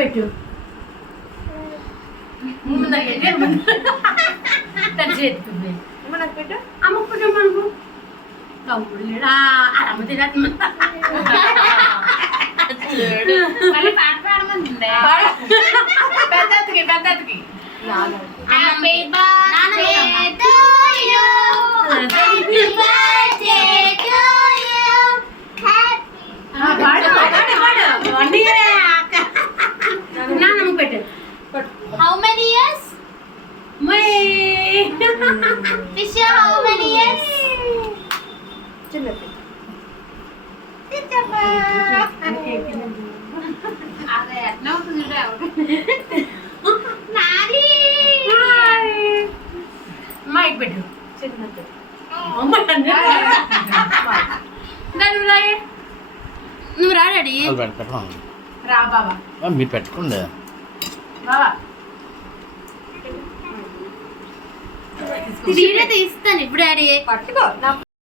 పెట్టు తన చేతికి నాకు పెట్టు. అమ్మకు పెట్టు మనకు తమ్ముడు లేడా అమ్మ తినట్టు మళ్ళీ పాట పాడమంటుందే. పెద్దకి పెద్దకి Happy birthday to you. Happy birthday to you. వాడు 1 year నాన్నమ్మ పెట్టు How many years? Wish you how many years? చిన్నది అదే ఎట్లా ఉంటుంది నాది మైక్ పెట్టు చిన్నది అమ్మ నువ్వు రా డాడీ రా బాబా మీరు పెట్టుకోండి బాబా వీడియో తీస్తాను ఇప్పుడు డాడీ పట్టుకో నా